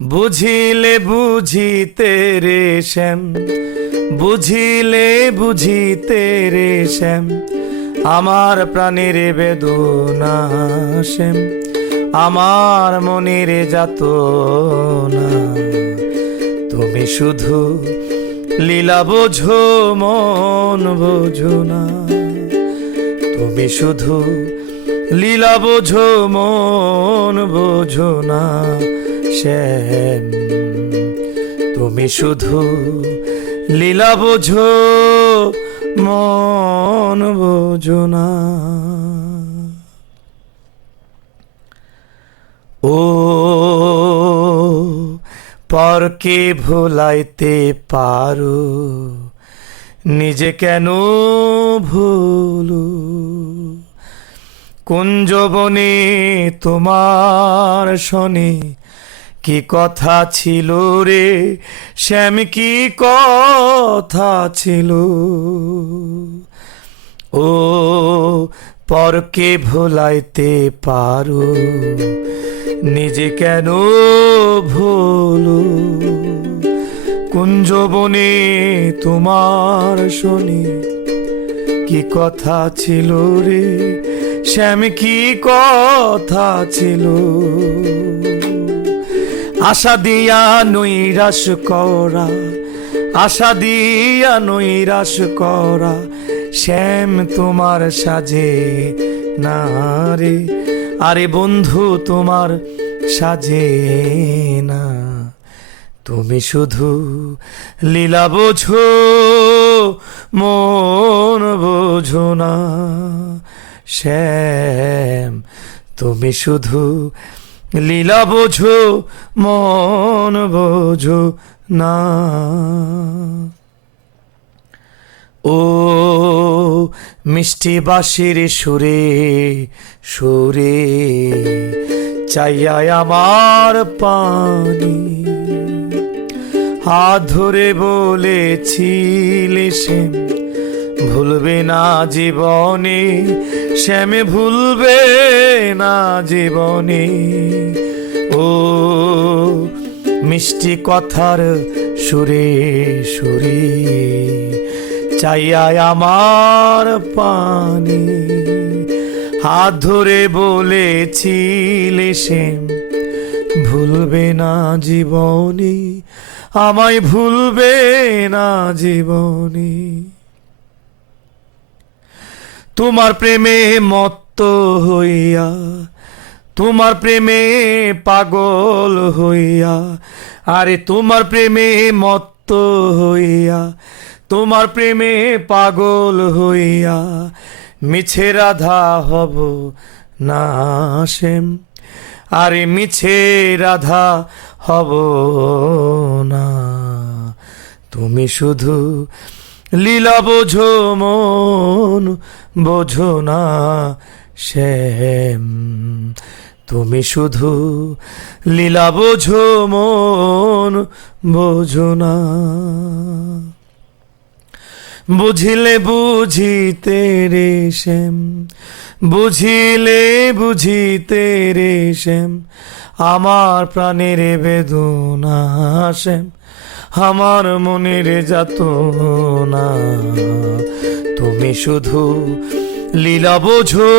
বুঝিলে বুঝিতে রে শ্যাম, বুঝিলে বুঝিতে রে শ্যাম, আমার প্রাণের বেদনা শ্যাম, আমার মনের যাতনা। তুমি শুধু লীলা বোঝো মন বোঝো না, তুমি শুধু লীলা বোঝো মন বোঝো না শ্যাম, তুমি শুধু লীলা বোঝো মন বোঝো না। ও পরকে ভোলাইতে পারো, নিজে কেন ভুলো? কুঞ্জবনে তোমার শনে কি কথা ছিল রে শ্যাম, কি কথা ছিল? ও পরকে ভোলাইতে পারো, নিজে কেন ভুলো? কুঞ্জবনে তোমার শনি কি কথা ছিল রে শ্যাম, কি কথা ছিল? আশা দিয়া নৈরাশ করা, আশা দিয়া নৈরাশ করা শ্যাম তোমার সাজে না রে, আরে বন্ধু তোমার সাজে না। তুমি শুধু লীলা বোঝো মন বোঝো না শ্যাম, তুমি শুধু লীলা বোঝো মন বোঝো না। ও মিষ্টি বাঁশির সুরে সুরে চাইয়া আমার পানি, হাত ধরে বলেছিলে শ্যাম ভুলবে না জীবনে, শ্যাম ভুলবে না জীবনে। ও মিষ্টি কথার সুরে সুরে চাইয়া আমার পানি, হাত ধরে বলেছিলে শ্যাম ভুলবে না জীবনে, আমায় ভুলবে না জীবনে। তোমার প্রেমে মত্ত হইয়া, তোমার প্রেমে পাগল হইয়া, আরে তোমার প্রেমে মত্ত হইয়া, তোমার প্রেমে পাগল হইয়া মিছে রাধা হব না শ্যাম, আরে মিছে রাধা হব না। তুমি শুধু লীলা বোঝো মন বোঝো না শ্যাম, তুমি শুধু লীলা বোঝো মন বোঝো না। বুঝিলে বুঝিতে রে শ্যাম, বুঝিলে বুঝিতে রে শ্যাম, আমার প্রাণের বেদনা শ্যাম, আমার মনের যাতনা। তুমি শুধু লীলা বোঝো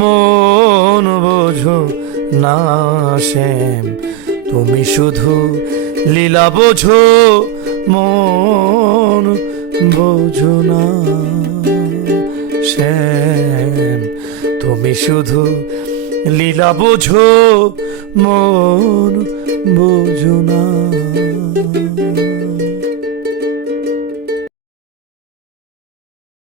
মন বোঝো না শ্যাম, তুমি শুধু লীলা বোঝো মন বোঝো না শ্যাম, তুমি শুধু লীলা বোঝো মন বোঝো না।